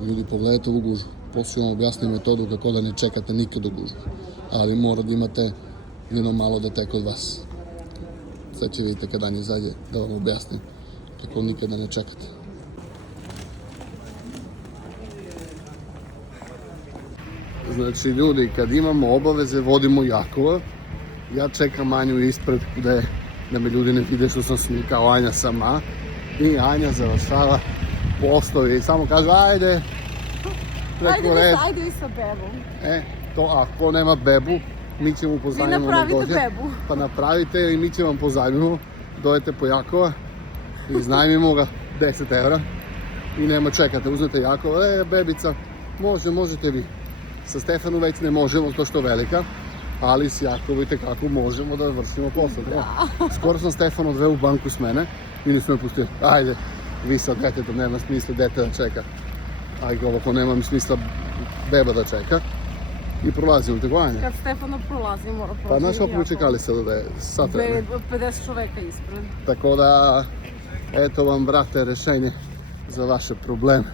Ljudi, pogledajte ovu gužvu. Poslije vam objasnim metodu kako da ne čekate nikad u gužvu. Ali mora da imate jedno malo da teka od vas. Sad će vidite kad Anja izađe da vam objasnim kako nikada ne čekate. Znači ljudi, kad imamo obaveze vodimo Jakova. Ja čekam Anju ispred da me ljudi ne vide što sam kao Anja sama. I Anja završava poslove i samo kaže ajde. Ajde vi sa bebom. Ako nema bebu, mi ćemo pozajmimo. Vi napravite bebu. Pa napravite i mi ćemo vam pozajmimo. Dojete po Jakova i iznajmimo ga 10 evra. I nema čekate, uzmete Jakova, bebica, možete vi. Sa Stefanu već ne možemo, to što velika. Ali s Jakovom kako možemo da vršimo posao. Skoro sam Stefan odveo u banku s mene i nisam me pustio. Ajde, vi sa detetom, nema smisla dete da čeka. Ajde, ovako nema smisla beba da čeka. I prolazimo te Anja. Kad Stefano prolazi, mora prolazi. Pa znaš koliko bi čekali sada da je sat vremena? 50 čoveka ispred. Tako da, eto vam, brate, rešenje za vaše probleme.